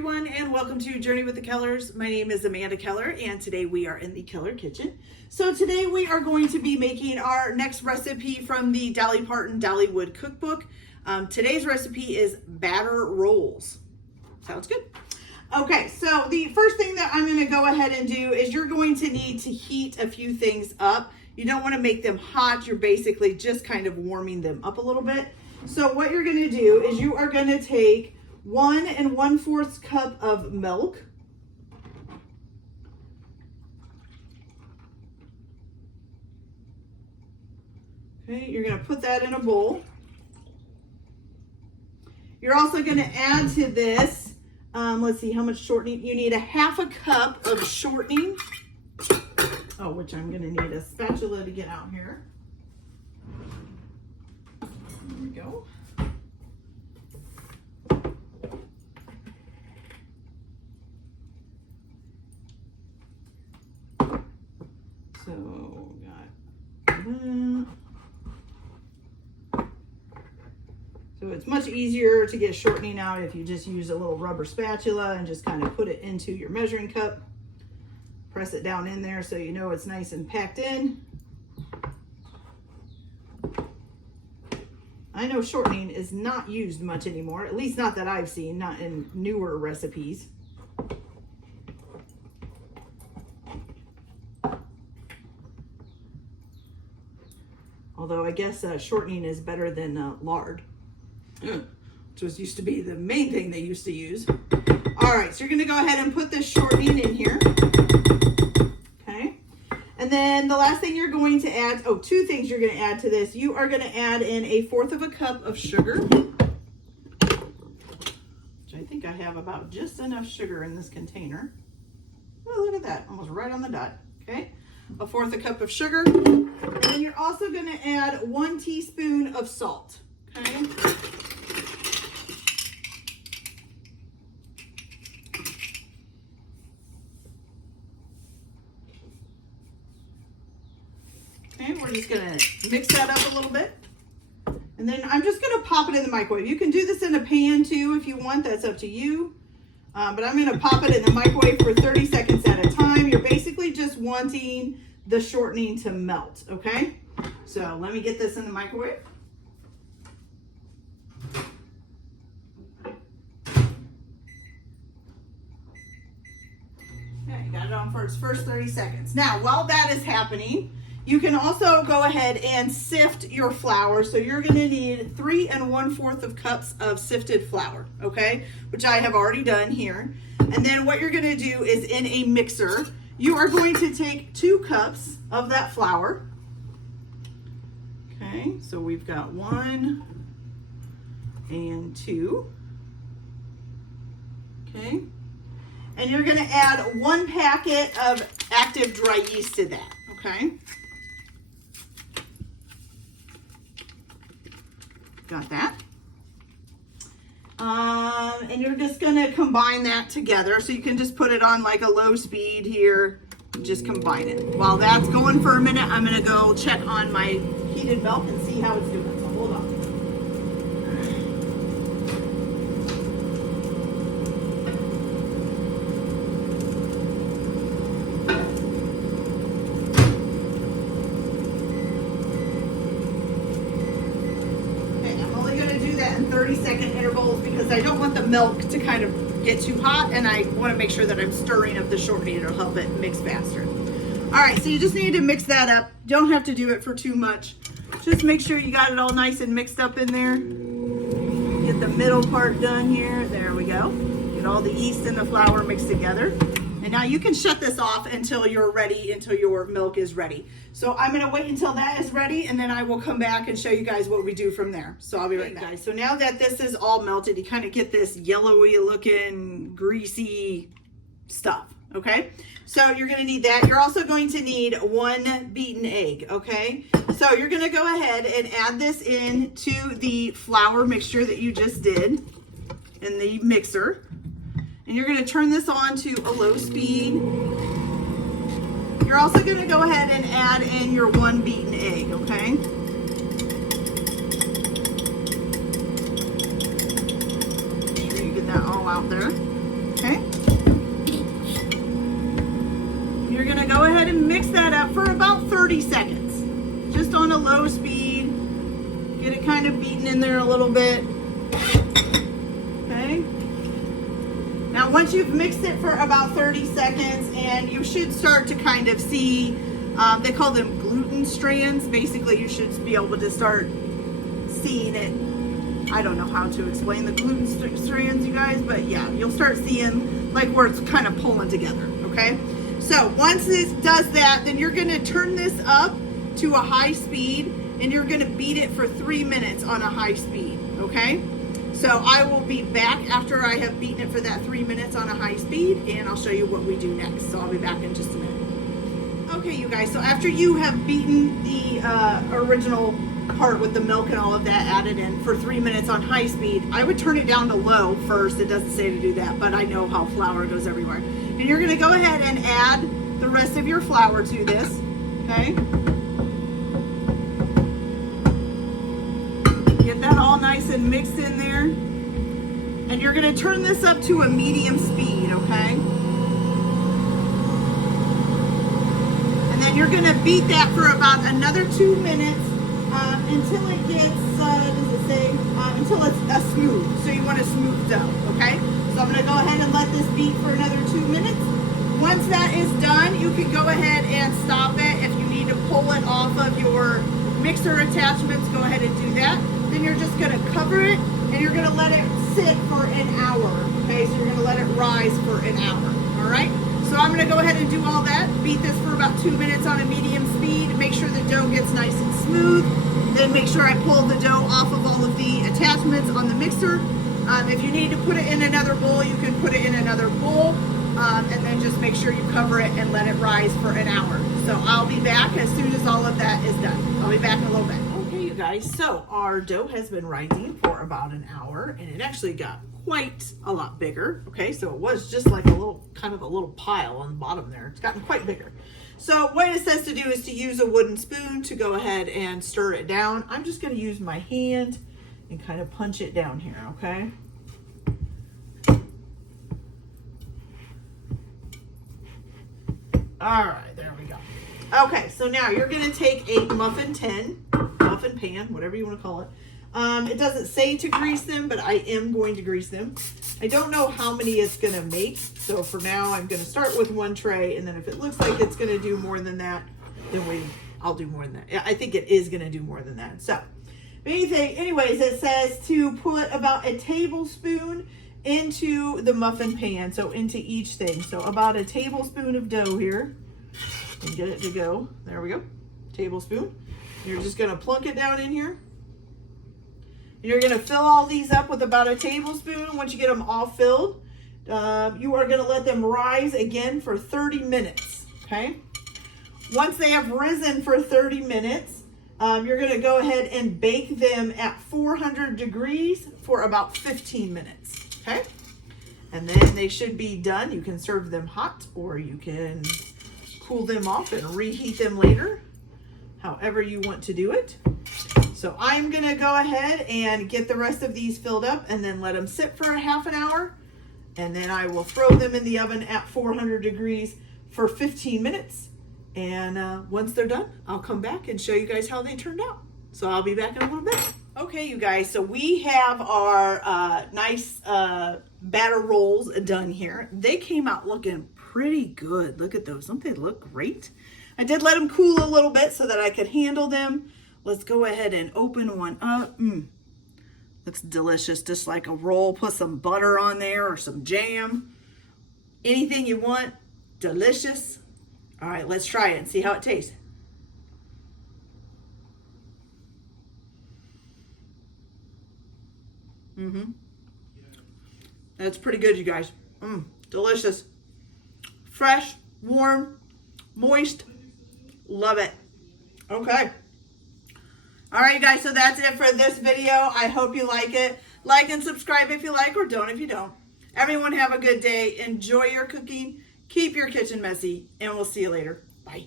everyone, and welcome to Journey with the Kellers. My name is Amanda Keller, and today we are in the Keller kitchen. So today we are going to be making our next recipe from the Dolly Parton Dollywood cookbook. Today's recipe is batter rolls. Sounds good. Okay, so the first thing that I'm going to go ahead and do is you're going to need to heat a few things up. You don't want to make them hot. You're basically just kind of warming them up a little bit. So what you're going to do is you are going to take 1 1/4 cup of milk. Okay, you're going to put that in a bowl. You're also going to add to this, let's see how much shortening. You need a 1/2 cup of shortening. Oh, which I'm going to need a spatula to get out here. There we go. So, got that. So it's much easier to get shortening out if you just use a little rubber spatula and just kind of put it into your measuring cup. Press it down in there so you know it's nice and packed in. I know shortening is not used much anymore, at least not that I've seen, not in newer recipes. Although I guess shortening is better than lard, which was used to be the main thing they used to use. All right, so you're gonna go ahead and put this shortening in here. Okay, and then the last thing you're going to add, two things you're gonna add to this. You are gonna add in 1/4 cup of sugar, which I think I have about just enough sugar in this container. Oh, look at that, almost right on the dot. Okay, 1/4 cup of sugar. And then you're also going to add 1 teaspoon of salt, okay? Okay, we're just going to mix that up a little bit. And then I'm just going to pop it in the microwave. You can do this in a pan too if you want, that's up to you. But I'm going to pop it in the microwave for 30 seconds at a time. You're basically just wanting the shortening to melt, okay? So let me get this in the microwave. Okay, got it on for its first 30 seconds. Now, while that is happening, you can also go ahead and sift your flour. So you're gonna need 3 1/4 cups of sifted flour, okay? Which I have already done here. And then what you're gonna do is in a mixer, you are going to take 2 cups of that flour. Okay, so we've got 1 and 2. Okay, and you're gonna add 1 packet of active dry yeast to that, okay? Got that. And you're just gonna combine that together. So you can just put it on like a low speed here, and just combine it. While that's going for a minute, I'm gonna go check on my heated milk and see how it's doing. So hold on. Okay, I'm only gonna do that in 30-second intervals because I don't want the milk to kind of get too hot, and I want to make sure that I'm stirring up the shortening. It'll help it mix faster. All right, so you just need to mix that up. Don't have to do it for too much. Just make sure you got it all nice and mixed up in there. Get the middle part done here. There we go. Get all the yeast and the flour mixed together. And now you can shut this off until you're ready, until your milk is ready. So I'm gonna wait until that is ready, and then I will come back and show you guys what we do from there. So I'll be right back. Guys, so now that this is all melted, you kind of get this yellowy looking, greasy stuff, okay? So you're gonna need that. You're also going to need 1 beaten egg, okay? So you're gonna go ahead and add this into the flour mixture that you just did in the mixer. And you're gonna turn this on to a low speed. You're also gonna go ahead and add in your 1 beaten egg, okay? Make sure you get that all out there. Okay. You're gonna go ahead and mix that up for about 30 seconds. Just on a low speed. Get it kind of beaten in there a little bit. Okay. Now once you've mixed it for about 30 seconds, and you should start to kind of see, they call them gluten strands. Basically you should be able to start seeing it. I don't know how to explain the gluten strands, you guys, but yeah, you'll start seeing like where it's kind of pulling together, okay? So once this does that, then you're gonna turn this up to a high speed, and you're gonna beat it for 3 minutes on a high speed, okay? So I will be back after I have beaten it for that 3 minutes on a high speed, and I'll show you what we do next. So I'll be back in just a minute. Okay, you guys, so after you have beaten the original part with the milk and all of that added in for 3 minutes on high speed, I would turn it down to low first. It doesn't say to do that, but I know how flour goes everywhere. And you're gonna go ahead and add the rest of your flour to this, okay? Get that all nice and mixed in there. And you're gonna turn this up to a medium speed, okay? And then you're gonna beat that for about another 2 minutes until it gets, does it say? Until it's smooth. So you want a smooth dough, okay? So I'm gonna go ahead and let this beat for another 2 minutes. Once that is done, you can go ahead and stop it. If you need to pull it off of your mixer attachments, go ahead and do that. Then you're just gonna cover it, and you're gonna let it sit for an hour, okay? So you're gonna let it rise for an hour, all right? So I'm gonna go ahead and do all that, beat this for about 2 minutes on a medium speed, make sure the dough gets nice and smooth, then make sure I pull the dough off of all of the attachments on the mixer. If you need to put it in another bowl, you can put it in another bowl, and then just make sure you cover it and let it rise for an hour. So I'll be back as soon as all of that is done. I'll be back in a little bit. Okay, you guys, so our dough has been rising for about an hour, and it actually got quite a lot bigger. Okay, so it was just like a little, kind of a little pile on the bottom there. It's gotten quite bigger. So what it says to do is to use a wooden spoon to go ahead and stir it down. I'm just going to use my hand and kind of punch it down here, okay? All right, there we go. Okay, so now you're going to take a muffin pan, whatever you want to call it. It doesn't say to grease them, but I am going to grease them. I don't know how many it's going to make, so for now I'm going to start with one tray, and then if it looks like it's going to do more than that, then I'll do more than that. I think it is going to do more than that. So, anyways, it says to put about a tablespoon into the muffin pan, so into each thing. So about a tablespoon of dough here, and get it to go. There we go, tablespoon. You're just going to plunk it down in here. You're going to fill all these up with about a tablespoon. Once you get them all filled, you are going to let them rise again for 30 minutes, okay? Once they have risen for 30 minutes, you're going to go ahead and bake them at 400 degrees for about 15 minutes, okay? And then they should be done. You can serve them hot, or you can cool them off and reheat them later, however you want to do it. So I'm going to go ahead and get the rest of these filled up and then let them sit for a half an hour. And then I will throw them in the oven at 400 degrees for 15 minutes. And once they're done, I'll come back and show you guys how they turned out. So I'll be back in a little bit. Okay, you guys, so we have our nice batter rolls done here. They came out looking pretty good. Look at those. Don't they look great? I did let them cool a little bit so that I could handle them. Let's go ahead and open one up. Looks delicious, just like a roll. Put some butter on there or some jam. Anything you want, delicious. All right, let's try it and see how it tastes. That's pretty good, you guys. Delicious. Fresh, warm, moist. Love it. Okay. All right, you guys, so that's it for this video. I hope you like it. Like and subscribe if you like, or don't if you don't. Everyone have a good day. Enjoy your cooking. Keep your kitchen messy, and we'll see you later. Bye.